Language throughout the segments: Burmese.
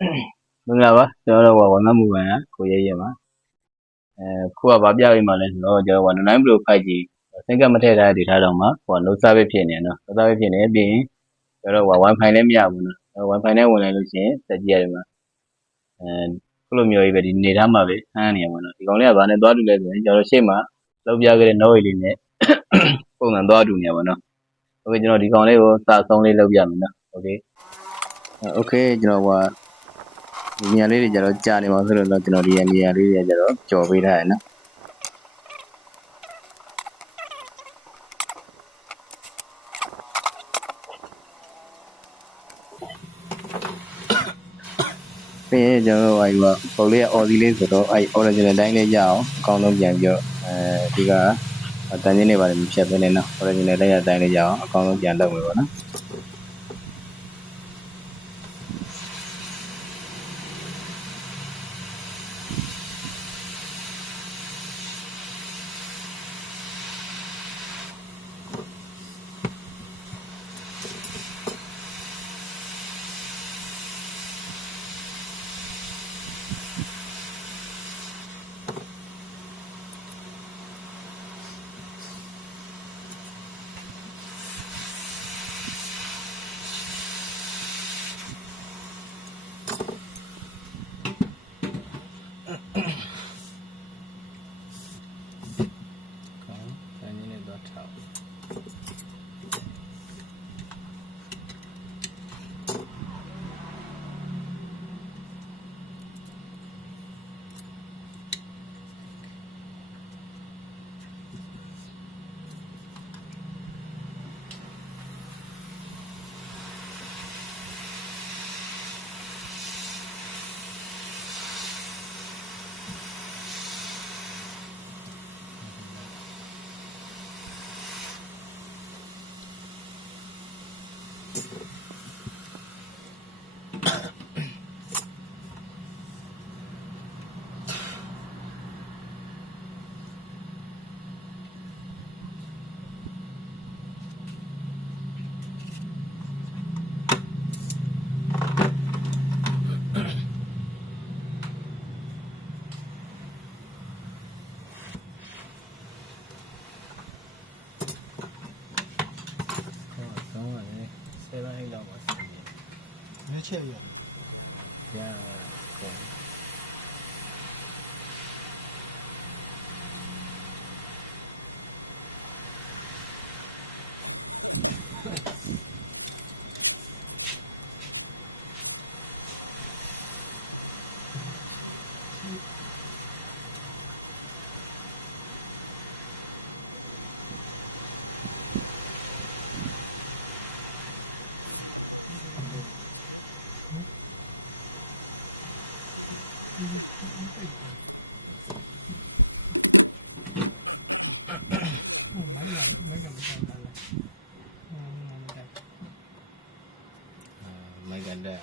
မင်္ဂလာပါကျွန်တော်တို့ကဝန်ထမ်းမှုပိုင်းကကိုရဲရဲပါခုကဗာပြပေးမှလဲဆိုတော့ကျွန်တော်က9 Pro 5G စင်ကတ်မထည့်ထားတဲ့ဒေတာတောင်မှဟိုက no service ဖြစ်နေတယ်နော် no service ဖြစ်နေပြီးရင်ကျွန်တော်တို့က Wi-Fi လည်းမရဘူးနော် Wi-Fi နဲ့ဝင်လိုက်လို့ရှိရင်တက်ကြည့်ရတယ်မှာခုလိုမျိုးကြီးပဲဒီနေသားမှာပဲဆန်းနေရမှာနော်ဒီကောင်လေးကဗာနဲ့သွားတူလဲဆိုရင်ကျွန်တော်တို့ရှေ့မှာလောက်ပြခဲ့တဲ့ Note လေးနဲ့ပုံစံသွားတူနေရပါနော်โอเคကျွန်တော်ဒီကောင်လေးကိုစာဆုံးလေးလုပ်ပြမယ်နော်โอเคကျွန်တော်ကဒီနေရာလေးတွေကျတော့ကြာနေမှာဆိုတော့ကျွန်တော်ဒီနေရာလေးတွေကျတော့ကြော်ပေးထားရနော်ပြီးရင်ကျွန်တော်တို့အဲဒီကပုံလေးက Aussie လေးဆိုတော့အဲဒီ original တိုင်းလေးရအောင်အကောင်းဆုံးပြန်ပြီးတော့ဒီကတန်ချင်းတွေပါတယ်မဖြတ်ဘဲနဲ့နော် original တိုင်းအတိုင်းလေးရအောင်အကောင်းဆုံးပြန်လုပ်မယ်ပေါ့နော်没切的呀。မိုင်ကန်တဲ့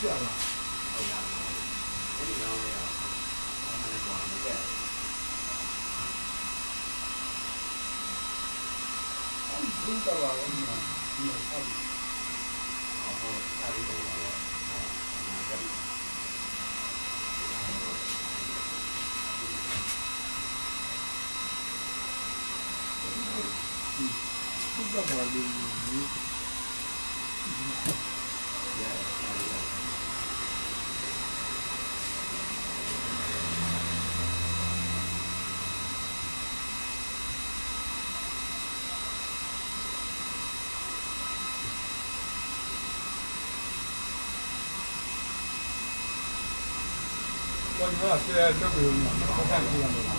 下了。不知道吧？我们没差不。不知道吧？我你们现在这不用了，我看这样的话，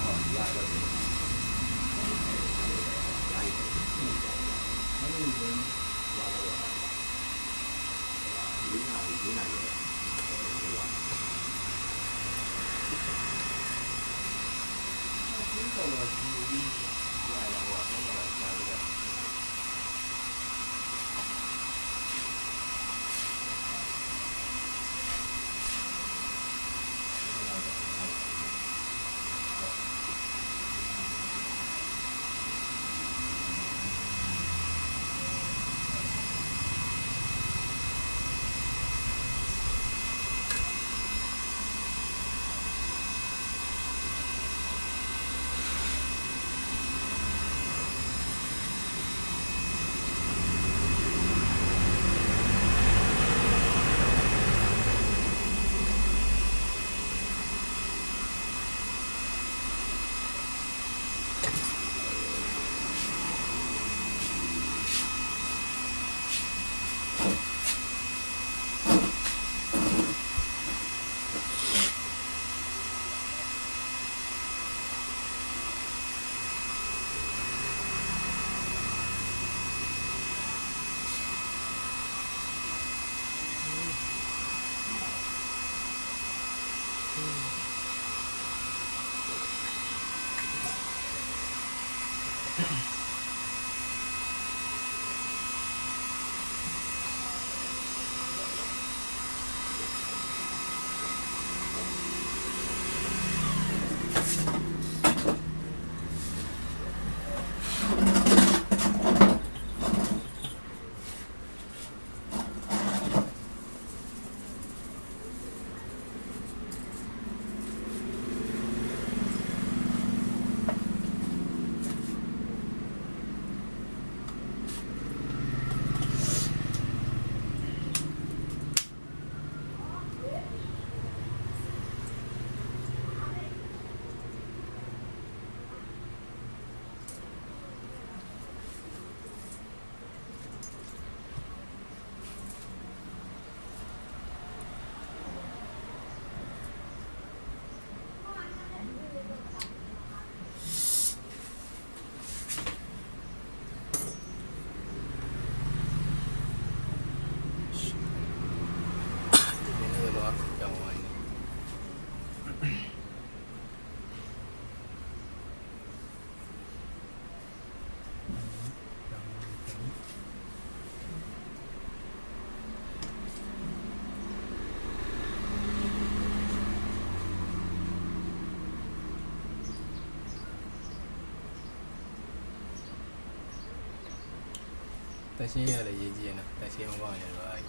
တရှင်းရလည်းရေးကြည့်ရနော်တရှင်းမပေါက်နေတော့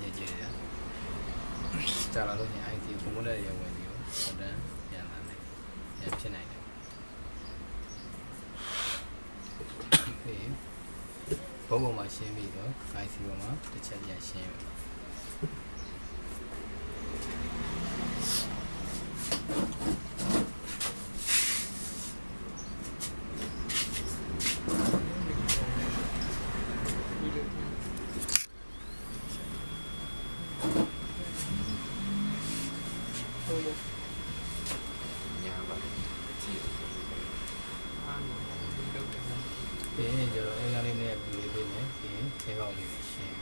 ရေးကြည့်ရကြာလာလို့ရှင် IT ကွန်ပျူတာတွေဝင်ပြီးတော့စတန်ပြန်လာတယ်ပြန်ဖြစ်နိုင်တယ်ဘုံပေါ်မှာရှင်းပြီးတော့ IC ပေါ်မှာတစ်ချက်ပြန်ရှင်းပြီပြီးရင်ကျတော့အင်္ဂါလေးနဲ့ပြီးပေးမယ်ပြီးရင်ထဲပေါက်လေးရှင်း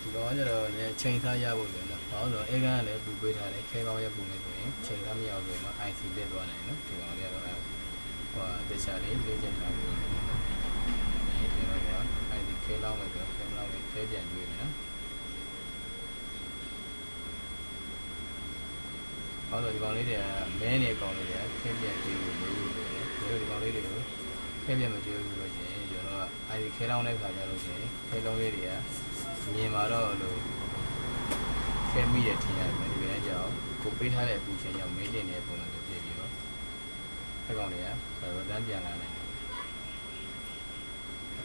ဒီ ဒီကောင်ကျတော့လည်းချိန်စားရဖို့ဆိုတော့ဘာလို့လဲဆိုတော့အဲကလည်းပူပေးထားတယ်ခဲကောင်းရဲ့ပုံနဲ့ဆိုရင်ချိန်စားမရဘူးဆိုရင်တော့ IC လက်သွားနိုင်နော်ဒီကောင်လေးကတော့ဟိုတခြားလေးလေးချက်ထားပြီးတော့ဒီတော့က IC ခဲလောင်းမယ်ဆိုတော့ခဲလောင်းမယ်ခဲပြန်ကျွေးမယ်နော်ဘာလို့ဒီကောင်လေးတွေကမဲနေကောင်လေးတွေကခဲပြန်ကျွေးလို့ဒီကောင်လေးတွေကိုခဲပြန်မကျွေးဘူးလို့ရှိရင်ကျွန်တော်က IC ခဲလောင်းတဲ့ခါကျလို့ရှိရင်ခဲလောင်းလေးတွေကမြင်မှာတော့လို့ခဲမိရထင်ရတယ်ဒီလိုကြောင့်ကိုပေးထားတဲ့အပူချိန်ကြောင့်မင်းတင်နေတဲ့ပုံစံမျိုးဖြစ်ပြီးတော့အဲကောင်တွေကတော့တန်းပြန်လာနိုင်တယ်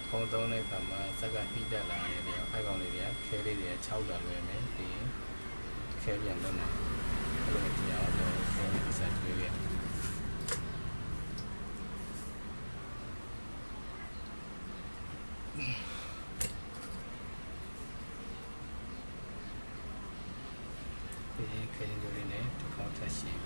ဖုန်းသုံးတဲ့အခါမှာစက်ကဟိတက်လာတယ်ပြီးတော့အဲကောင်လေးတွေကခဲလေးတွေ6တာလွယ်မယ်ပြီးရင်ခဲပြန်လွတ်နိုင်အဲ့လိုကြည့်အောင်တော့ခဲလေးစက်တွေးရခဲရင်ကြိုးလေးနဲ့တစ်ခေါက်ထပ်ရှင်း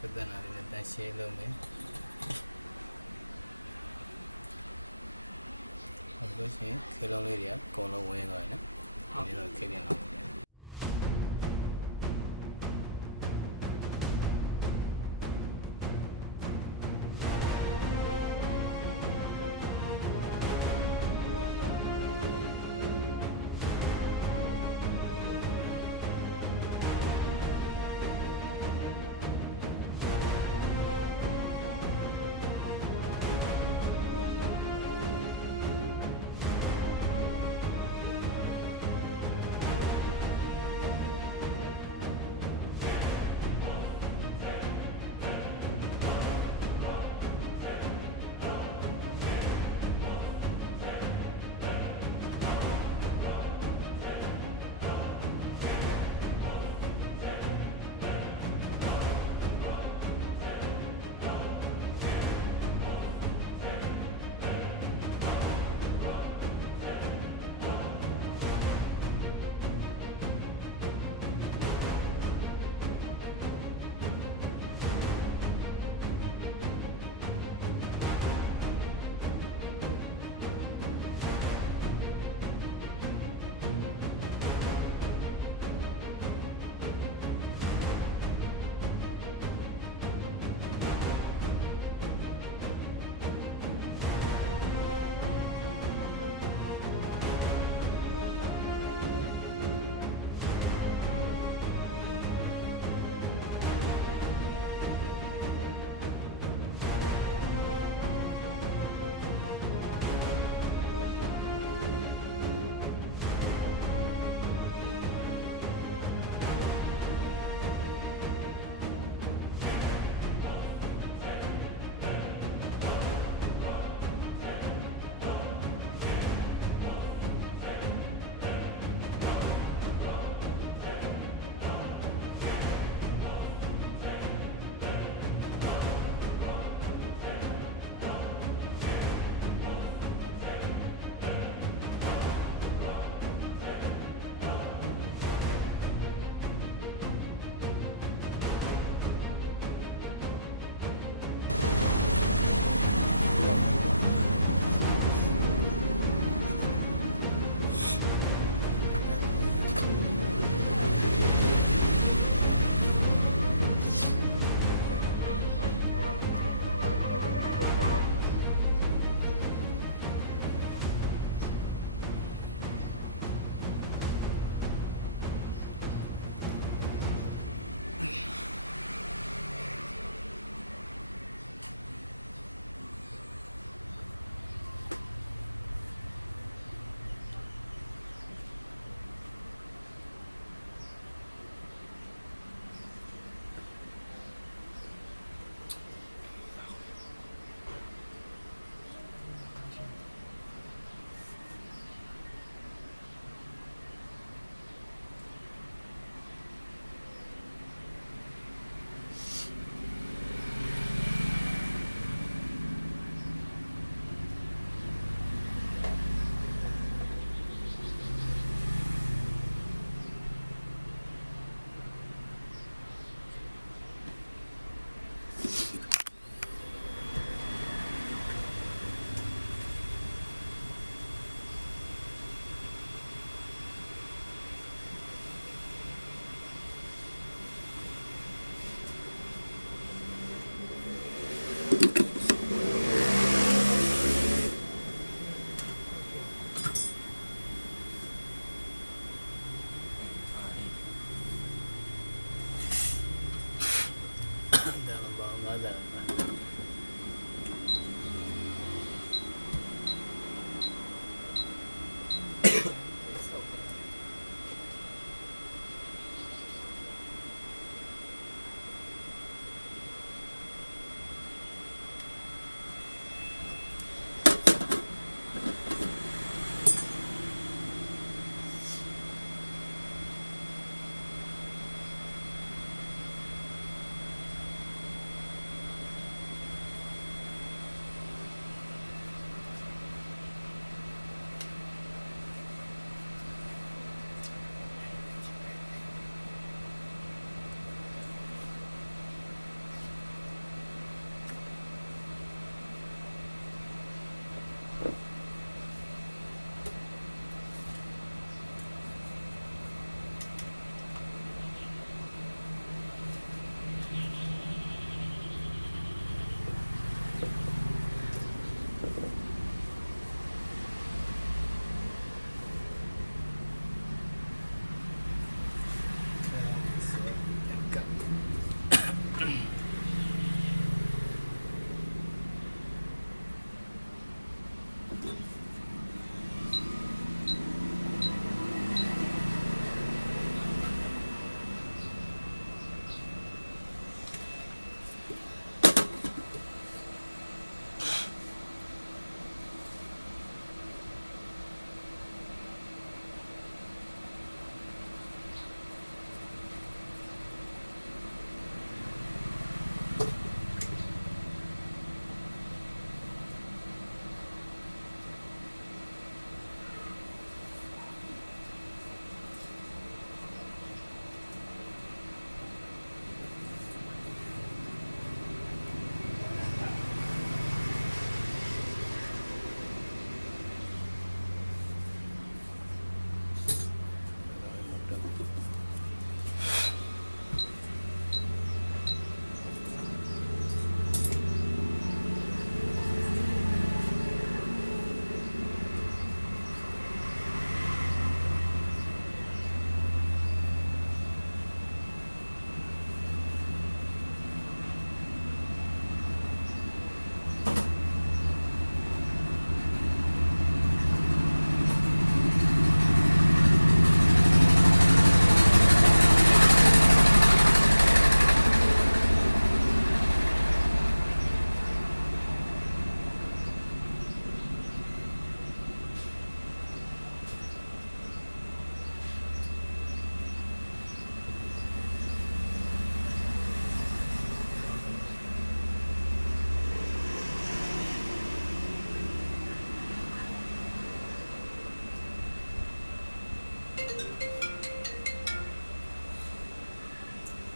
ပဒနာလေးနဲ့တန်းရှင်းလုံးမယ်ဟုတ်လို့ရှိရင်ခဲလုံးလေးတွေကကောလုံးဝဲသွားတယ်နော်ဒီတော့ခဲပြန်လောက် ဒါမှမဟုတ်ငါးသာပါ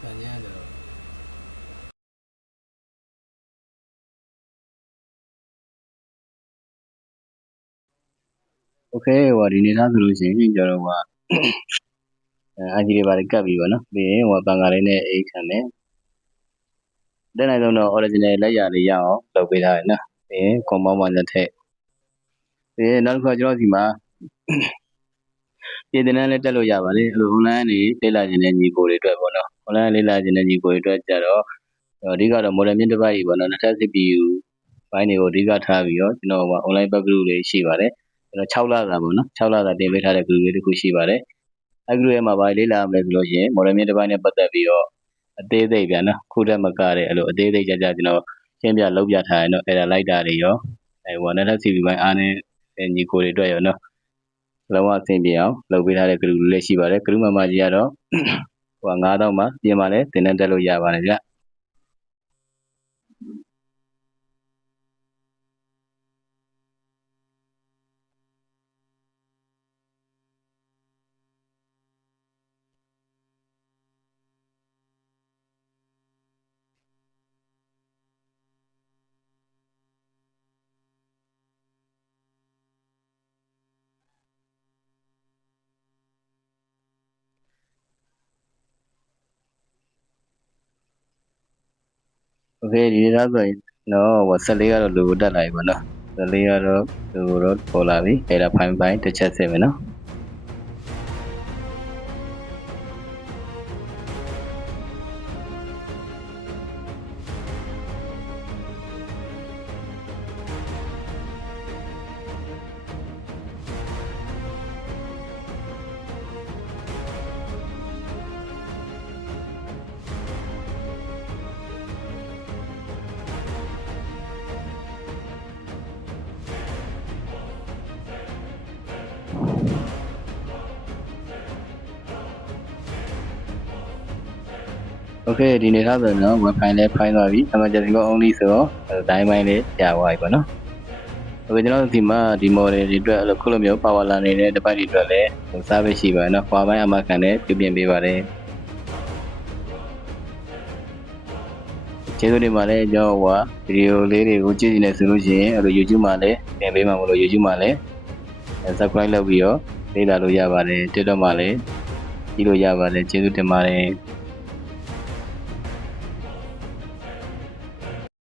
ဒါညဆိုတော့ โอเคဟိုဒီနေ့သားဆိုလို့ရှိရင်ကျွန်တော်ကအကြီးတွေပါကပ်ပြီးပါနော်ပြီးရင်ဟိုပန်ကားလေးနဲ့အိတ်ခံတယ်တဲ့နိုင်ဆုံးတော့ original လက်ရလေးရအောင်လုပ်ပေးထားတယ်နော်ပြီးရင် compound မှာလက်ထက်ပြီးရင်နောက်တစ်ခါကျွန်တော်ဒီမှာပြည်တင်တန်းလည်းတက်လို့ရပါတယ်အဲ့လို online နေလေ့လာခြင်းတဲ့ညီကိုတွေအတွက်ပေါ့နော် online လေ့လာခြင်းတဲ့ညီကိုတွေအတွက်ကြတော့အဓိကတော့ model မြင့်တစ်ပတ်ကြီးပေါ့နော်နှစ်ထပ် CPU ဘိုင်းတွေကိုအဓိကထားပြီးတော့ကျွန်တော်က online back group လေးရှိပါတယ်ကျွန်တော်6လစာပေါ့နော်6လစာတင်ပေးထားတဲ့ group လေးတစ်ခုရှိပါတယ်အဲ့ group ရဲ့မှာပါလေ့လာမယ်ဆိုလို့ရှိရင် model မြင့်တစ်ပတ်နဲ့ပတ်သက်ပြီးတော့အသေးစိတ်ဗျာနော်ခုတည်းမကတဲ့အဲ့လိုအသေးစိတ်ကြကျွန်တော်ရှင်းပြလုပ်ပြထားရင်တော့အဲ့ဒါလိုက်တာတွေရောဟိုနှစ်ထပ် CPU ဘိုင်းအားနဲ့ညီကိုတွေအတွက်ရောနော်လုံးဝအဆင်ပြေအောင်လုပ်ပေးထားတဲ့ group လေးရှိပါတယ် group မှာကြီးကတော့ဟို9000မှာပြင်ပါလဲတင်တက်လို့ရပါတယ်ဗျโอเคဒီနေ့သားဆိုရင်တော့ဟို14ကတော့ logo တက်လာပြီပေါ့နော်14ကတော့ logo တော့ပေါ်လာပြီအဲ့ဒါ5ပိုင်းတစ်ချက်စစ်မယ်နော် Okay ဒီနေ့ထားဆိုတော့ Wi-Fi လည်းဖိုင်းသွားပြီ emergency call only ဆိုတော့တိုင်းပိုင်းလေးကြာသွားပြီပေါ့နော် Okay ကျွန်တော်တို့ဒီမှာဒီ model တွေအတွက်ခုလိုမျိုး power line နေတဲ့ device တွေအတွက်လည်း service ရှိပါတယ်နော် power bank အမခံနဲ့ပြုပြင်ပေးပါတယ်ကျေးဇူးတင်ပါတယ်ကျွန်တော်ဗီဒီယိုလေးတွေကိုကြည့်နေဆိုလို့ရှိရင်YouTube မှာလည်းတင်ပေးမှာမလို့ YouTube မှာလည်း subscribe လုပ်ပြီးတော့လေ့လာလို့ရပါတယ် TikTok မှာလည်းကြည့်လို့ရပါတယ်ကျေးဇူးတင်ပါတယ်